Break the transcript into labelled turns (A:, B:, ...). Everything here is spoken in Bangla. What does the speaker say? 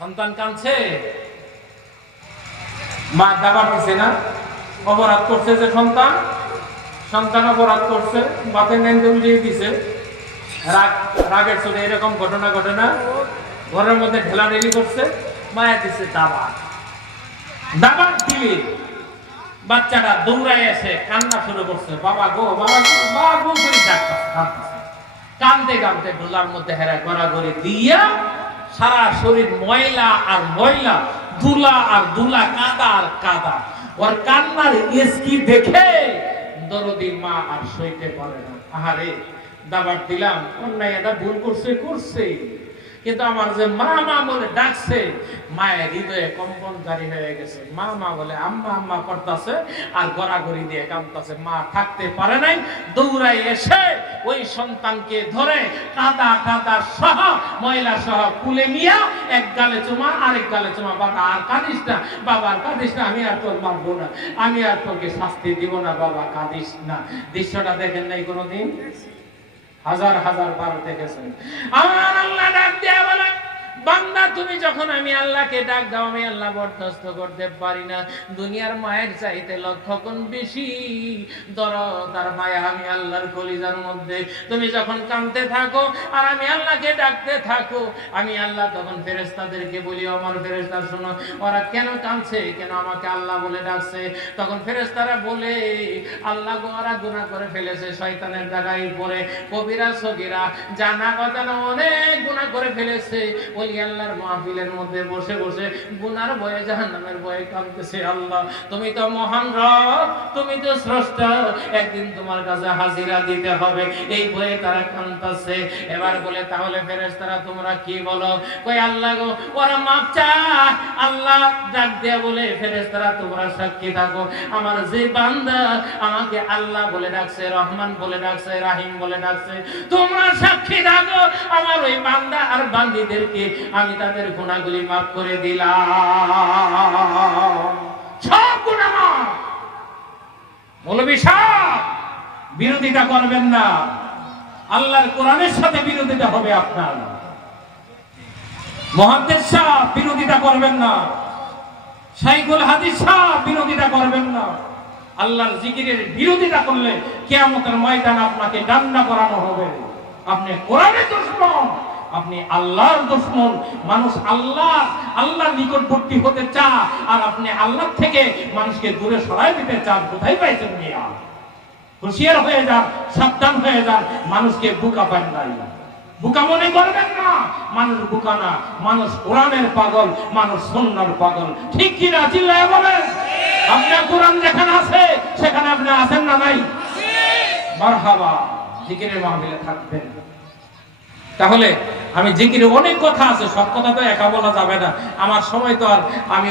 A: সন্তান কাঁদছে? মা দাবার দিছে না? অপরাধ করছে যে সন্তান? সন্তান অপরাধ করছে বাপের নেন্দে উল্টিয়ে দিছে। রাগ, রাগের চলে এরকম ঘটনা ঘটে না। ঘরের মধ্যে ঢেলা ঢেলাঢেলি করছে, মায়া দিছে দাবা। দাবার দিলে বাচ্চাটা দৌড়ায় এসে কান্না শুরু করছে। বাবা গো বাবা গো বাবা গো করে ডাকতেছে, কাঁদতেছে। কান্দতে কান্দতে মধ্যে হেরা গড়াগড়ি দিয়া সারা শরীর ময়লা আর ময়লা দুলা আর দুলা কাদা আর কাদা। ওর কান্নার ইস্কি দেখে দরদি মা আর সইতে পারে না। আহারে, দাবার দিলাম, অন্যায় এটা ভুল করছে করছে কিন্তু আমার যে মা মা বলে ডাকছে, মায়ের হৃদয়ে কম্পন জারি হয়ে গেছে। মা মা বলে, আম্মা আম্মা করতেছে আর গড়াগড়ি দিয়ে কামতাছে মা থাকতে পারে নাই দৌড়াই এসে ওই সন্তানকে ধরে কাদা কাদা সহ, ময়লা সহ কুলে নিয়া এক গালে চুমা, আরেক গালে চুমা, বাবা, আর কাঁদিস না, বাবা, আর কাঁদিস না, আমি আর তোর মারবো না, আমি আর তোকে শাস্তি দিব না, বাবা, কাঁদিস না। দৃশ্যটা দেখেন নাই কোনোদিন? হাজার হাজার বার দেখেছেন। আমার আল্লাহ যখন আমি আল্লাহকে ডাক দাও, আমি আল্লাহ বরদাস্ত করতে পারি না। দুনিয়ার মায়ের চাইতে লক্ষ গুণ বেশি দরদার মায়া আমি আল্লাহর কলিজার মধ্যে। তুমি যখন কাঁদতে থাকো আর আমি আল্লাহকে ডাকতে থাকো, আমি আল্লাহ তখন ফেরেস্তাদেরকে বলি আমার ফেরেস্তা শোনো, ওরা কেন কাঁদছে? কেন আমাকে আল্লাহ বলে ডাকছে? তখন ফেরেস্তারা বলে, আল্লাহ ওরা গুনাহ করে ফেলেছে, শয়তানের জায়গায় পড়ে। কবিরা, সগিরা জানা অজানা অনেক গুনাহ করে ফেলেছে। ওই আল্লাহর মাহফিলের মধ্যে বসে বসে গুনার ভয়ে জাহান্নামের ভয়ে কাঁদতেছে আল্লাহ। তুমি তো মহান রব, তুমি তো স্রষ্টা। একদিন তোমার কাছে হাজিরা দিতে হবে। এই ভয়ে তারা কাঁদতেছে। এবার বলে, তাহলে ফেরেশতারা, তোমরা কি বলো? কই আল্লাহ গো, ওরা মাপ চায়। আল্লাহ ডাক দেয়া বলে, ফেরেশতারা, তোমরা সাক্ষী থাকো। আমার যে বান্দা আমাকে আল্লাহ বলে ডাকছে, রহমান বলে ডাকছে, রাহিম বলে ডাকছে, তোমরা সাক্ষী থাকো। আমার ওই বান্দা আর বান্দিদেরকে আমি তাদের গুণাগুলি মাফ করে দিলাম। সব বিরোধিতা করবেন না। আল্লাহর কোরআনের সাথে বিরোধিতা হবে আপনার। মহাদ্দেশ সাহ বিরোধিতা করবেন না। সাইকুল হাদিস সাহ বিরোধিতা করবেন না। আল্লাহর জিকিরের বিরোধিতা করলে কেয়ামতের ময়দান আপনাকে ডান্ডা করানো হবে। আপনি কোরআনে দুশ্মন। আপনি আল্লাহর দুশ্মন মানুষ আল্লাহ আল্লাহর নিকটবর্তী হতে চা আর আপনি আল্লাহ থেকে মানুষকে দূরে সরাই দিতে চান কোথায় পাইছেন মিয়া? হুঁশিয়ার হয়ে যান সাবধান হয়ে যান মানুষকে বুকা পান নাই। বুকা মনে করবেন না মানুষ বুকা না মানুষ কোরআনের পাগল মানুষ সন্ন্যার পাগল। ঠিক কি না চিল্লায় বলেন? আপনার কোরআন যেখানে আছে সেখানে আপনি আছেন না নাই? মারহাবা জিকিরের মাহফিলে থাকবেন। তাহলে আমি জিকিরে অনেক কথা আছে, সব কথা তো একা বলা যাবে না। আমার সময় তো আর আমি